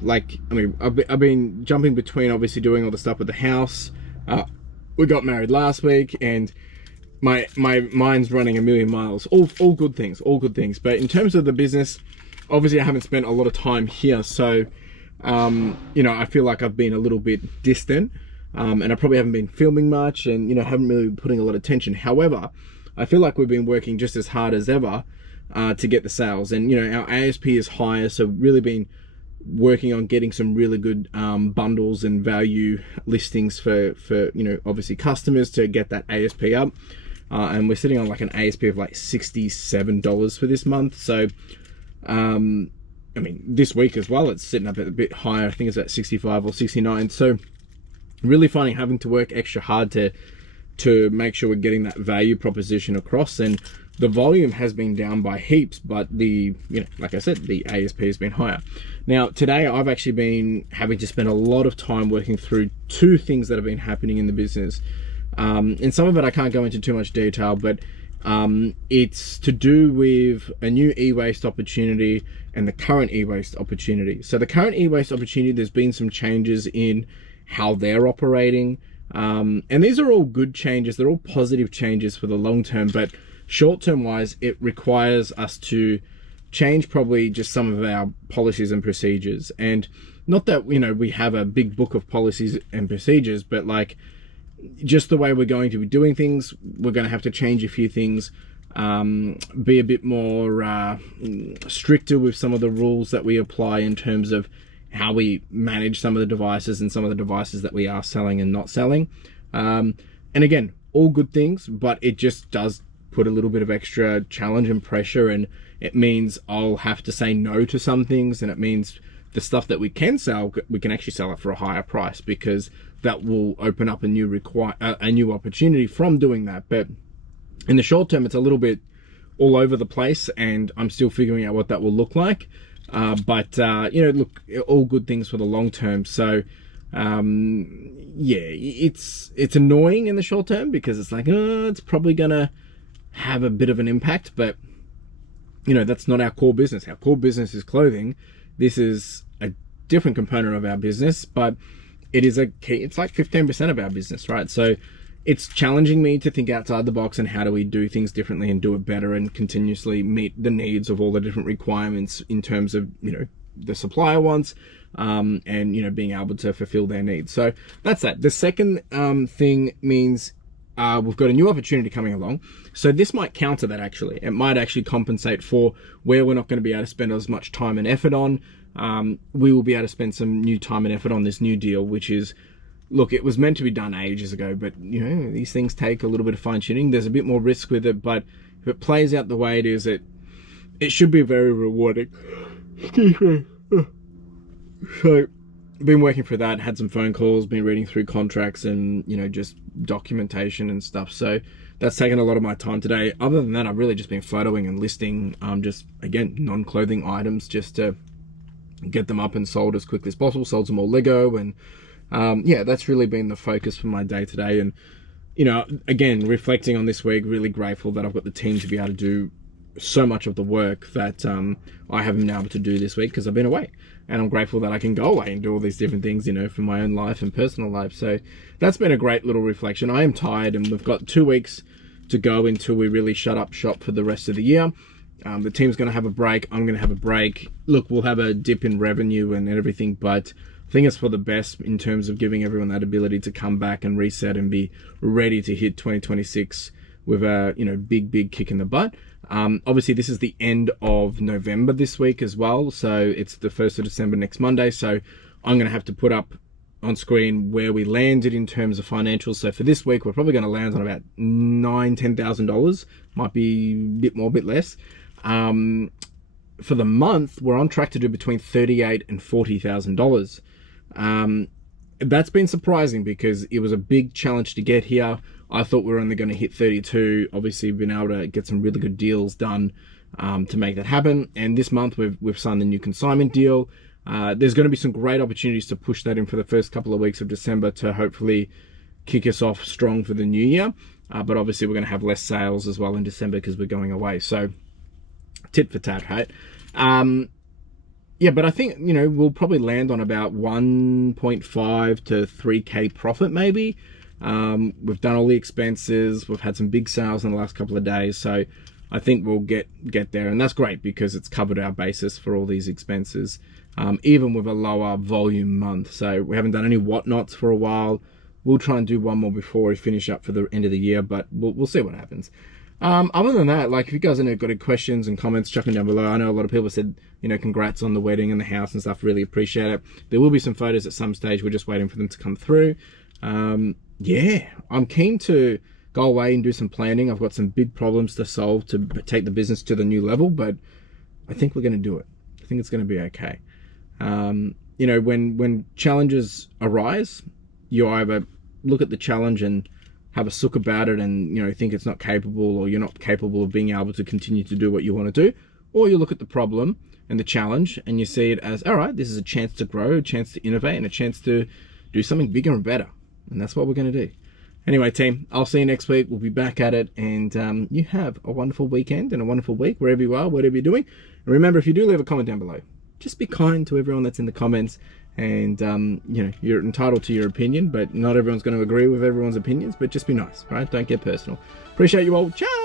like, I mean, I've been jumping between obviously doing all the stuff with the house. We got married last week, and my mind's running a million miles. All good things, but in terms of the business, obviously I haven't spent a lot of time here, so you know, I feel like I've been a little bit distant, and I probably haven't been filming much, and you know, haven't really been putting a lot of attention. However, I feel like we've been working just as hard as ever to get the sales, and you know, our ASP is higher, so really been working on getting some really good bundles and value listings for you know, obviously customers to get that ASP up, and we're sitting on like an ASP of like $67 for this month. So I mean, this week as well, it's sitting up a bit higher. I think it's at 65 or 69. So really finding having to work extra hard to make sure we're getting that value proposition across. And the volume has been down by heaps, but you know, like I said, the ASP has been higher. Now, today I've actually been having to spend a lot of time working through two things that have been happening in the business. And some of it I can't go into too much detail, but it's to do with a new e-waste opportunity and the current e-waste opportunity. So the current e-waste opportunity, there's been some changes in how they're operating. And these are all good changes. They're all positive changes for the long term, but short-term wise, it requires us to change probably just some of our policies and procedures. And not that, you know, we have a big book of policies and procedures, but like just the way we're going to be doing things, we're going to have to change a few things, be a bit more stricter with some of the rules that we apply in terms of how we manage some of the devices and some of the devices that we are selling and not selling. And again, all good things, but it just does put a little bit of extra challenge and pressure, and it means I'll have to say no to some things, and it means the stuff that we can sell, we can actually sell it for a higher price, because that will open up a new opportunity from doing that. But in the short term, it's a little bit all over the place, and I'm still figuring out what that will look like. But you know, look, all good things for the long term. So yeah, it's annoying in the short term, because it's like, it's probably gonna have a bit of an impact, but you know, that's not our core business. Our core business is clothing. This is a different component of our business, but it is a key. It's like 15% of our business, right? So it's challenging me to think outside the box and how do we do things differently and do it better and continuously meet the needs of all the different requirements in terms of, you know, the supplier wants, and you know, being able to fulfill their needs. So that's that. The second thing means we've got a new opportunity coming along. So this might counter that actually. It might actually compensate for where we're not going to be able to spend as much time and effort on. We will be able to spend some new time and effort on this new deal, which is, look, it was meant to be done ages ago, but you know, these things take a little bit of fine tuning. There's a bit more risk with it, but if it plays out the way it is, it should be very rewarding. Excuse me. So been working through that, had some phone calls, been reading through contracts and, you know, just documentation and stuff. So that's taken a lot of my time today. Other than that, I've really just been photoing and listing, just, again, non-clothing items just to get them up and sold as quickly as possible. Sold some more Lego and, yeah, that's really been the focus for my day today. And, you know, again, reflecting on this week, really grateful that I've got the team to be able to do so much of the work that I haven't been able to do this week because I've been away. And I'm grateful that I can go away and do all these different things, you know, for my own life and personal life. So that's been a great little reflection. I am tired and we've got 2 weeks to go until we really shut up shop for the rest of the year. The team's going to have a break. I'm going to have a break. Look, we'll have a dip in revenue and everything, but I think it's for the best in terms of giving everyone that ability to come back and reset and be ready to hit 2026 with a, you know, big kick in the butt. Obviously this is the end of November this week as well. So it's the 1st of December next Monday. So I'm going to have to put up on screen where we landed in terms of financials. So for this week, we're probably going to land on about $10,000. Might be a bit more, a bit less. For the month, we're on track to do between $38,000 and $40,000. That's been surprising because it was a big challenge to get here. I thought we were only going to hit 32. Obviously, we've been able to get some really good deals done to make that happen. And this month, we've signed the new consignment deal. There's going to be some great opportunities to push that in for the first couple of weeks of December to hopefully kick us off strong for the new year. But obviously, we're going to have less sales as well in December because we're going away. So tit for tat, right? Yeah, but I think, you know, we'll probably land on about 1.5 to 3K profit maybe. We've done all the expenses. We've had some big sales in the last couple of days. So I think we'll get there. And that's great because it's covered our basis for all these expenses, even with a lower volume month. So we haven't done any whatnots for a while. We'll try and do one more before we finish up for the end of the year, but we'll see what happens. Other than that, like if you guys have got any questions and comments, chuck them down below. I know a lot of people said, you know, congrats on the wedding and the house and stuff. Really appreciate it. There will be some photos at some stage. We're just waiting for them to come through. Yeah, I'm keen to go away and do some planning. I've got some big problems to solve to take the business to the new level, but I think we're going to do it. I think it's going to be okay. You know, when challenges arise, you either look at the challenge and have a sook about it and, you know, think it's not capable or you're not capable of being able to continue to do what you want to do, or you look at the problem and the challenge and you see it as, all right, this is a chance to grow, a chance to innovate, and a chance to do something bigger and better. And that's what we're going to do. Anyway, team, I'll see you next week. We'll be back at it, and you have a wonderful weekend and a wonderful week wherever you are, whatever you're doing. And remember, if you do leave a comment down below, just be kind to everyone that's in the comments. And, you know, you're entitled to your opinion, but not everyone's going to agree with everyone's opinions, but just be nice, right? Don't get personal. Appreciate you all. Ciao!